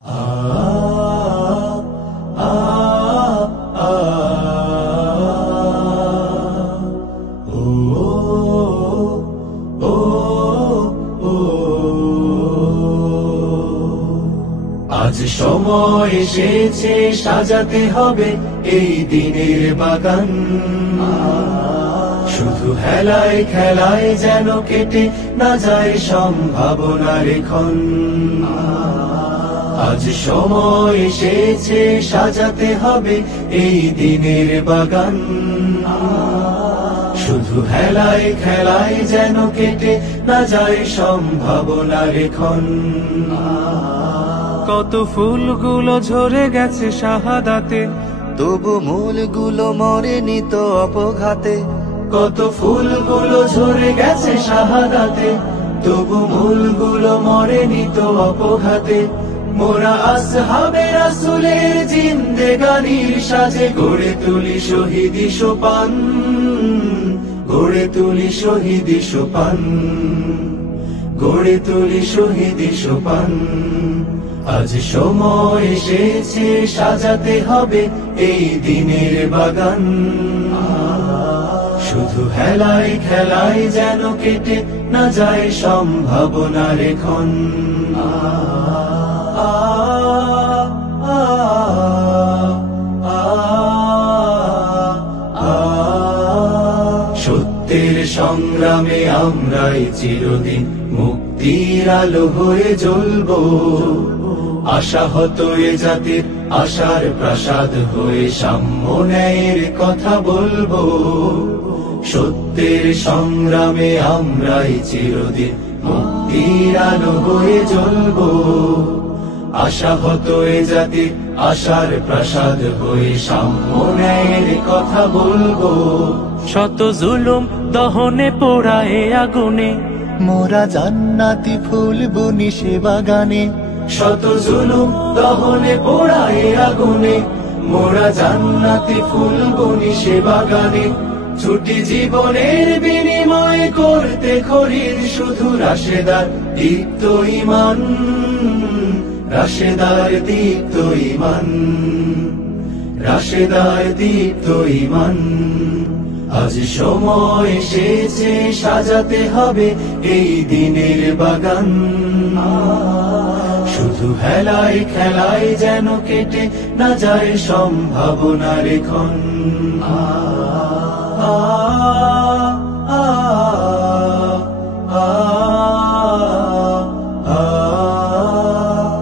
আজ সময় এসেছে সাজাতে হবে এই দিনের বাগান, শুধু হেলায় খেলায় যেন কেটে না যায় সম্ভাবনার ক্ষণ। আজ সময় এসেছে সাজাতে হবে এই দিনের বাগান, শুধু হেলায় খেলায় যেন কেটে না যায় সম্ভাবনার ক্ষণ। কত ফুলগুলো ঝরে গেছে শাহাদাতে, তবু মূলগুলো মরেনি তো অপঘাতে। কত ফুলগুলো ঝরে গেছে শাহাদাতে, তবু মূলগুলো মরেনি তো অপঘাতে। মোরা আসহাবে রাসূলের জিন্দেগানির সাজে গড়ে তুলি শহীদি সোপান, গড়ে তুলি শহীদি সোপান, গড়ে তুলি শহীদি সোপান। আজ সময় এসেছে সাজাতে হবে এই দিনের বাগান, শুধু হেলায় খেলায় যেন কেটে না যায় সম্ভাবনার ক্ষণ। সত্যের সংগ্রামে আমরাই চিরদিন মুক্তির আলো হয়ে জ্বলবো, আশাহত এ জাতির আশার প্রাসাদ হয়ে সাম্য ন্যায়ের কথা বলবো। সত্যের সংগ্রামে আমরাই চিরদিন মুক্তির আলো হয়ে জ্বলবো, আশাহত এ জাতির আশার প্রাসাদ হয়ে সাম্য ন্যায়ের কথা বলবো। শত জুলুম দহনে পোড়ায় আগুনে, মোরা জান্নাতি ফুল বুনি সে বাগানে। শত জুলুম দহনে পোড়ায় আগুনে, মোরা জান্নাতি ফুল বুনি সে বাগানে। ছুটি জীবনের বিনিময় করতে খরিদ শুধু রাশেদার দীপ্ত ঈমান, রাশেদার দীপ্ত ঈমান, রাশেদার দীপ্ত ঈমান। আজ সময় এসেছে সাজাতে হবে এই দিনের বাগান, শুধু হেলায় খেলায় যেন কেটে না যায় সম্ভাবনার ক্ষণ।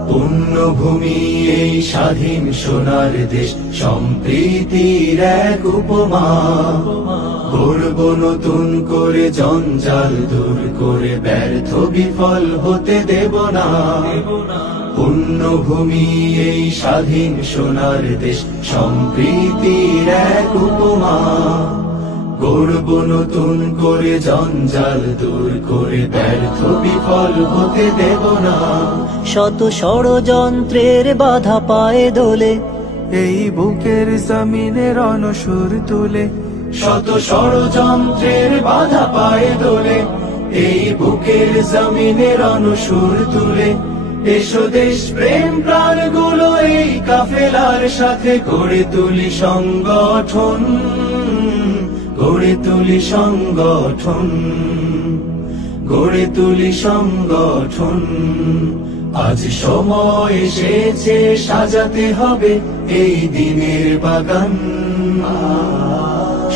পুণ্যভূমি এই স্বাধীন সোনার দেশ, সম্প্রীতির এক উপমা। গড়ব নতুন করে জঞ্জাল দূর করে, ব্যর্থ বিফল হতে দেব না। পুণ্যভূমি এই স্বাধীন সোনার দেশ, সম্প্রীতির এক উপমা। গড়ব নতুন করে জঞ্জাল দূর করে, ব্যর্থ বিফল হতে দেব না। শত ষড়যন্ত্রের বাধা পায়ে দোলে, এই বুকের জমিনে রণসুর তুলে। শত ষড়যন্ত্রের বাধা পায়ে দোলে, এই বুকের জমিনে রণসুর তুলে। এসো দেশ প্রেম প্রাণগুলো এই কাফেলার সাথে গড়ে তুলি সংগঠন, গড়ে তুলি সংগঠন, গড়ে তুলি সংগঠন। আজ সময় এসেছে সাজাতে হবে এই দিনের বাগান,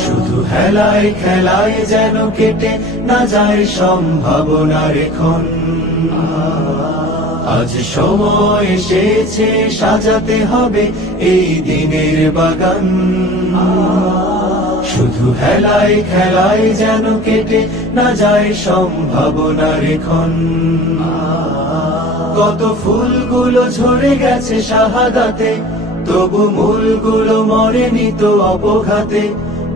শুধু হেলায় খেলায় যেন কেটে না যায় সম্ভাবনার ক্ষণ। আজ সময় এসেছে সাজাতে হবে এই দিনের বাগান, শুধু হেলায় খেলায় যেন কেটে না যায় সম্ভাবনার ক্ষণ। কত ফুলগুলো ঝরে গেছে শাহাদাতে, তবু মূলগুলো মরেনি তো অপঘাতে।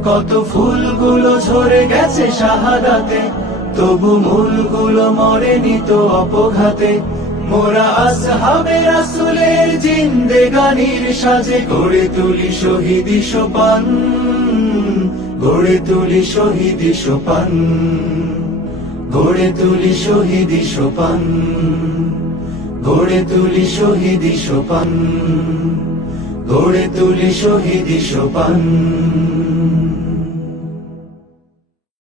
কত ফুলগুলো ঝরে গেছে শাহাদাতে, তবু মূলগুলো মরেনি তো অপঘাতে। মোরা আসহাবে রাসূলের জিন্দেগানির সাজে গড়ে তুলি শহীদি সোপান, গড়ে তুলি শহীদি সোপান, গড়ে তুলি শহীদি সোপান, গড়ে তুলি শহীদি সোপান, গড়ে তুলি শহীদি সোপান।